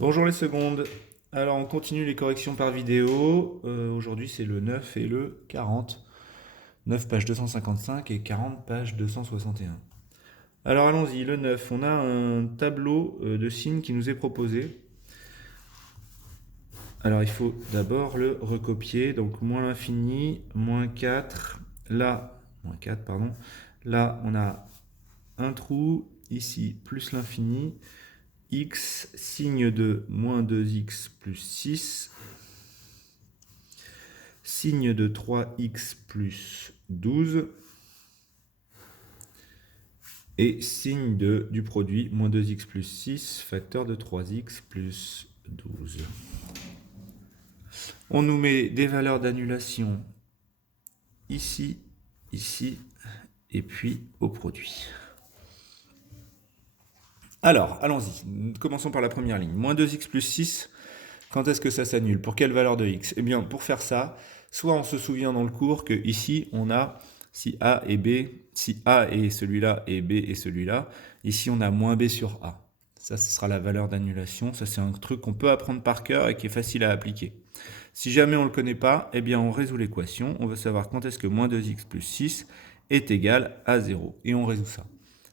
Bonjour les secondes. Alors on continue les corrections par vidéo. Aujourd'hui c'est le 9 et le 40. 9 page 255 et 40 page 261. Alors allons-y, le 9, on a un tableau de signes qui nous est proposé. Alors il faut d'abord le recopier. Donc moins l'infini, moins 4. Là, moins 4, pardon. Là on a un trou. Ici plus l'infini. X, signe de moins 2x plus 6. Signe de 3x plus 12 et signe du produit moins 2x plus 6 facteur de 3x plus 12. On nous met des valeurs d'annulation ici, ici et puis au produit. Alors, allons-y. Commençons par la première ligne. Moins 2x plus 6, quand est-ce que ça s'annule? Pour quelle valeur de x? Eh bien, pour faire ça, soit on se souvient dans le cours que ici, on a si A et B, si A est celui-là et B est celui-là, ici on a moins B sur A. Ça, ce sera la valeur d'annulation. Ça, c'est un truc qu'on peut apprendre par cœur et qui est facile à appliquer. Si jamais on ne le connaît pas, eh bien on résout l'équation. On veut savoir quand est-ce que moins 2x plus 6 est égal à 0. Et on résout ça.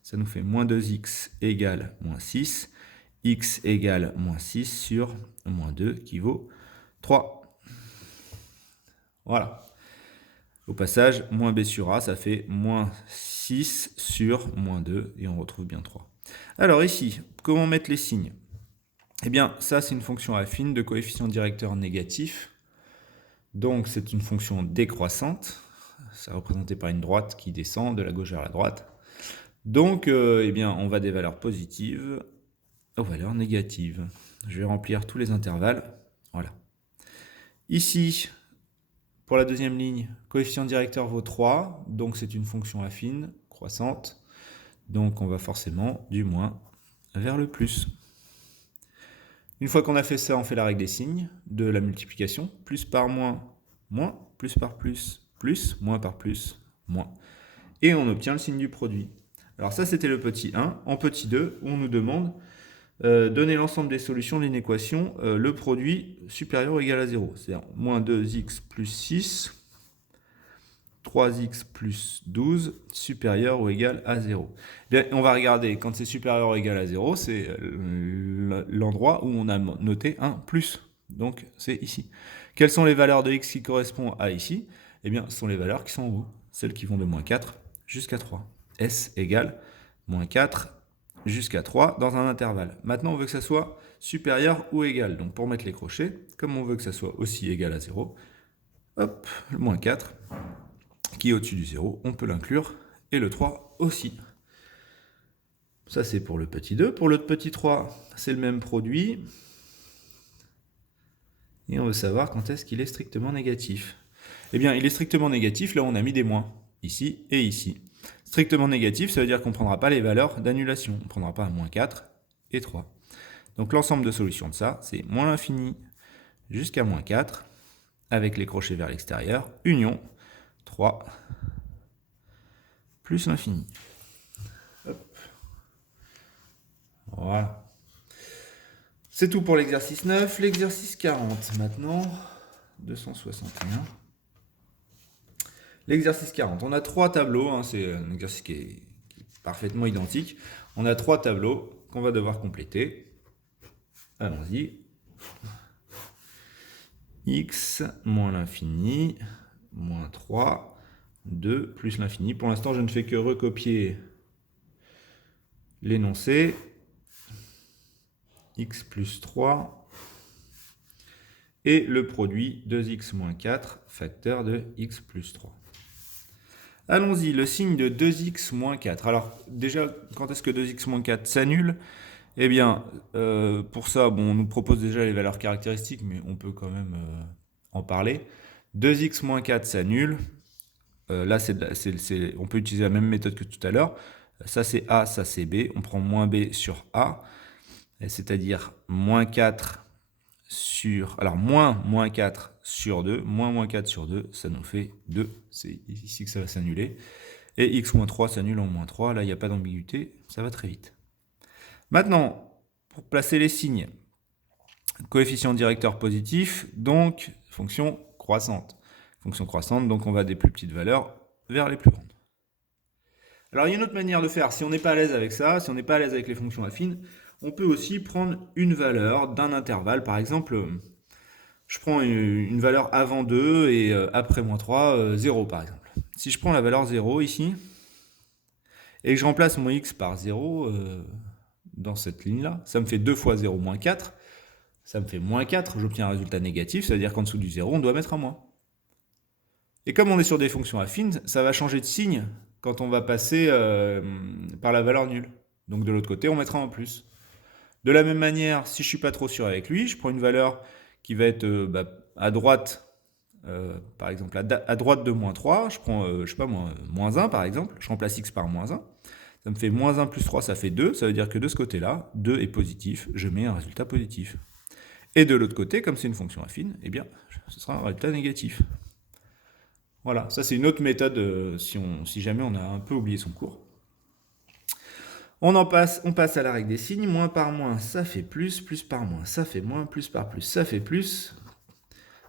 Ça nous fait moins 2x égale moins 6. X égale moins 6 sur moins 2 qui vaut 3. Voilà. Au passage, moins b sur a, ça fait moins 6 sur moins 2 et on retrouve bien 3. Alors ici, comment mettre les signes? Eh bien, ça c'est une fonction affine de coefficient directeur négatif. Donc c'est une fonction décroissante. C'est représenté par une droite qui descend de la gauche vers la droite. Donc, eh bien, on va des valeurs positives aux valeurs négatives. Je vais remplir tous les intervalles. Voilà. Ici, pour la deuxième ligne, coefficient directeur vaut 3, donc c'est une fonction affine, croissante. Donc on va forcément du moins vers le plus. Une fois qu'on a fait ça, on fait la règle des signes de la multiplication. Plus par moins, moins. Plus par plus. Moins par plus, moins. Et on obtient le signe du produit. Alors ça, c'était le petit 1. En petit 2, on nous demande donner l'ensemble des solutions d'une équation, le produit supérieur ou égal à 0. C'est-à-dire moins 2x plus 6, 3x plus 12, supérieur ou égal à 0. Bien, on va regarder, quand c'est supérieur ou égal à 0, c'est l'endroit où on a noté un plus. Donc c'est ici. Quelles sont les valeurs de x qui correspondent à ici? Eh bien, ce sont les valeurs qui sont en haut, celles qui vont de moins 4 jusqu'à 3. S égale moins 4 jusqu'à 3 dans un intervalle. Maintenant, on veut que ça soit supérieur ou égal. Donc pour mettre les crochets, comme on veut que ça soit aussi égal à 0, hop, le moins 4 qui est au-dessus du 0, on peut l'inclure, et le 3 aussi. Ça c'est pour le petit 2. Pour le petit 3, c'est le même produit. Et on veut savoir quand est-ce qu'il est strictement négatif. Eh bien, il est strictement négatif, là on a mis des moins, ici et ici. Strictement négatif, ça veut dire qu'on ne prendra pas les valeurs d'annulation. On ne prendra pas moins 4 et 3. Donc l'ensemble de solutions de ça, c'est moins l'infini jusqu'à moins 4, avec les crochets vers l'extérieur, union 3 plus l'infini. Voilà. C'est tout pour l'exercice 9. L'exercice 40 maintenant, 261. L'exercice 40, on a trois tableaux, hein, c'est un exercice qui est parfaitement identique. On a trois tableaux qu'on va devoir compléter. Allons-y. X moins l'infini, moins 3, 2 plus l'infini. Pour l'instant, je ne fais que recopier l'énoncé. X plus 3 et le produit 2x moins 4 facteur de x plus 3. Allons-y, le signe de 2x moins 4. Alors déjà, quand est-ce que 2x moins 4 s'annule? Eh bien, pour ça, bon, on nous propose déjà les valeurs caractéristiques, mais on peut quand même en parler. 2x moins 4 s'annule. Là, on peut utiliser la même méthode que tout à l'heure. Ça, c'est A, ça, c'est B. On prend moins B sur A, c'est-à-dire moins 4 sur... Alors, moins 4 sur 2, moins 4 sur 2, ça nous fait 2. C'est ici que ça va s'annuler. Et x moins 3 s'annule en moins 3. Là, il n'y a pas d'ambiguïté, ça va très vite. Maintenant, pour placer les signes, Coefficient directeur positif, donc fonction croissante. Fonction croissante, donc on va des plus petites valeurs vers les plus grandes. Alors il y a une autre manière de faire, si on n'est pas à l'aise avec ça, si on n'est pas à l'aise avec les fonctions affines, on peut aussi prendre une valeur d'un intervalle, par exemple, je prends une valeur avant 2 et après moins 3, 0 par exemple. Si je prends la valeur 0 ici, et que je remplace mon x par 0 dans cette ligne-là, ça me fait 2 fois 0 moins 4, ça me fait moins 4, j'obtiens un résultat négatif, ça veut dire qu'en dessous du 0, on doit mettre un moins. Et comme on est sur des fonctions affines, ça va changer de signe quand on va passer par la valeur nulle. Donc de l'autre côté, on mettra un plus. De la même manière, si je ne suis pas trop sûr avec lui, je prends une valeur qui va être à droite, par exemple à droite de moins 3, je prends, je sais pas moi, moins 1 par exemple, je remplace x par moins 1, ça me fait moins 1 plus 3, ça fait 2, ça veut dire que de ce côté-là, 2 est positif, je mets un résultat positif. Et de l'autre côté, comme c'est une fonction affine, eh bien, ce sera un résultat négatif. Voilà, ça c'est une autre méthode si jamais on a un peu oublié son cours. On passe à la règle des signes. Moins par moins, ça fait plus par moins, ça fait moins, plus par plus, ça fait plus.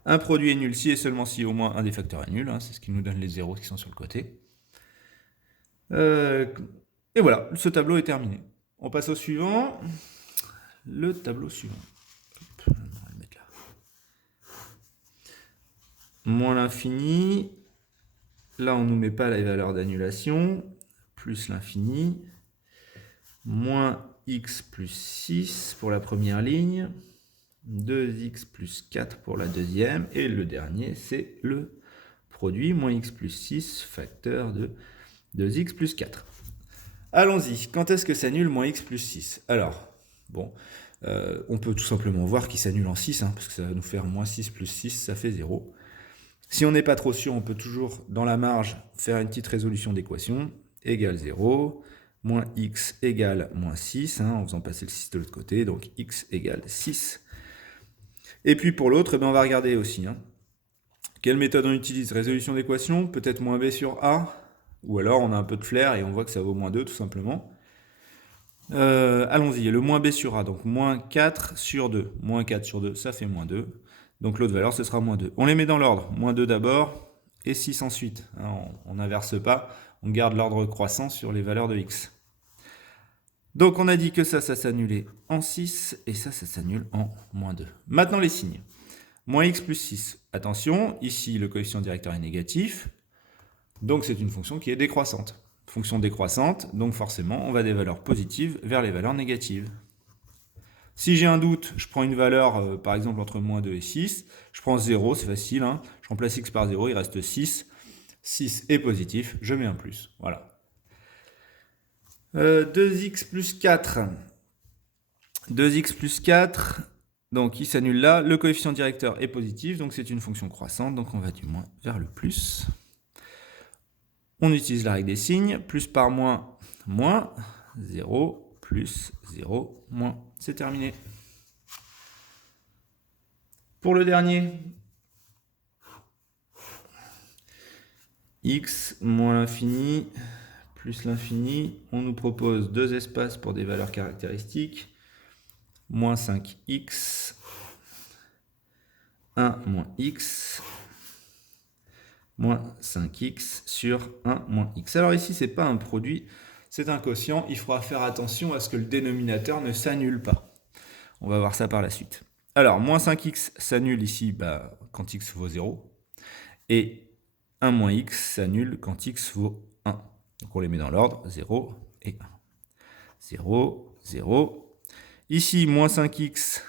Un produit est nul si et seulement si au moins un des facteurs est nul. Hein, c'est ce qui nous donne les zéros qui sont sur le côté. Et voilà, ce tableau est terminé. On passe au suivant. Le tableau suivant. On va le mettre là. Moins l'infini. Là, on ne nous met pas les valeurs d'annulation. Plus l'infini. Moins x plus 6 pour la première ligne. 2x plus 4 pour la deuxième. Et le dernier, c'est le produit. Moins x plus 6, facteur de 2x plus 4. Allons-y. Quand est-ce que s'annule moins x plus 6? Alors, bon, on peut tout simplement voir qu'il s'annule en 6, hein, parce que ça va nous faire moins 6 plus 6, ça fait 0. Si on n'est pas trop sûr, on peut toujours, dans la marge, faire une petite résolution d'équation. Égale 0, moins x égale moins 6, hein, en faisant passer le 6 de l'autre côté, donc x égale 6. Et puis pour l'autre, on va regarder aussi. Hein. Quelle méthode on utilise? Résolution d'équation, peut-être moins b sur a, ou alors on a un peu de flair et on voit que ça vaut moins 2 tout simplement. Allons-y, le moins b sur a, donc moins 4 sur 2. Moins 4 sur 2, ça fait moins 2. Donc l'autre valeur, ce sera moins 2. On les met dans l'ordre. Moins 2 d'abord et 6 ensuite. Hein, on n'inverse pas, on garde l'ordre croissant sur les valeurs de x. Donc on a dit que ça s'annulait en 6 et ça s'annule en moins 2. Maintenant les signes. Moins x plus 6. Attention, ici le coefficient directeur est négatif. Donc c'est une fonction qui est décroissante. Fonction décroissante, donc forcément on va des valeurs positives vers les valeurs négatives. Si j'ai un doute, je prends une valeur, par exemple, entre moins 2 et 6. Je prends 0, c'est facile. Hein. Je remplace x par 0, il reste 6. 6 est positif, je mets un plus. Voilà. 2x plus 4. 2x plus 4, donc il s'annule là. Le coefficient directeur est positif, donc c'est une fonction croissante. Donc on va du moins vers le plus. On utilise la règle des signes. Plus par moins, moins. 0, plus 0, moins. C'est terminé. Pour le dernier, x moins l'infini plus l'infini, on nous propose deux espaces pour des valeurs caractéristiques, moins 5x, 1 moins x, moins 5x sur 1 moins x. Alors ici, ce n'est pas un produit, c'est un quotient. Il faudra faire attention à ce que le dénominateur ne s'annule pas. On va voir ça par la suite. Alors, moins 5x s'annule ici quand x vaut 0. Et 1 moins x s'annule quand x vaut 1. Donc on les met dans l'ordre, 0 et 1. 0, 0. Ici, moins 5x,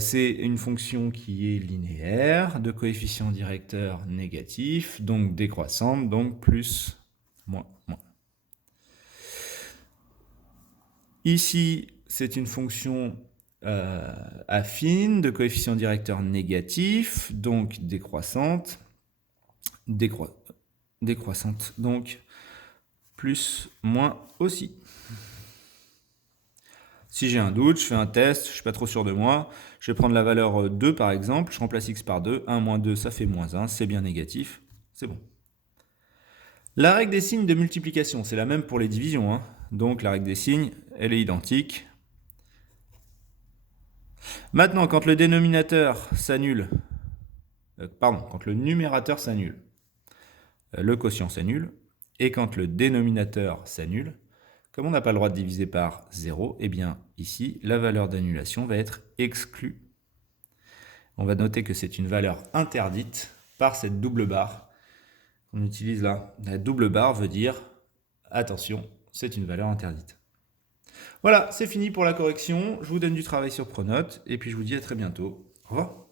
c'est une fonction qui est linéaire, de coefficient directeur négatif, donc décroissante, donc plus, moins, moins. Ici, c'est une fonction affine, de coefficient directeur négatif, donc décroissante, décroissante, donc plus, moins aussi. Si j'ai un doute, je fais un test, je ne suis pas trop sûr de moi, je vais prendre la valeur 2 par exemple, je remplace x par 2, 1 moins 2 ça fait moins 1, c'est bien négatif, c'est bon. La règle des signes de multiplication, c'est la même pour les divisions, hein. Donc la règle des signes, elle est identique. Maintenant, quand le dénominateur s'annule, quand le numérateur s'annule, le quotient s'annule, et quand le dénominateur s'annule, comme on n'a pas le droit de diviser par 0, eh bien ici, la valeur d'annulation va être exclue. On va noter que c'est une valeur interdite par cette double barre qu'on utilise là. La double barre veut dire, attention, c'est une valeur interdite. Voilà, c'est fini pour la correction. Je vous donne du travail sur Pronote, et puis je vous dis à très bientôt. Au revoir.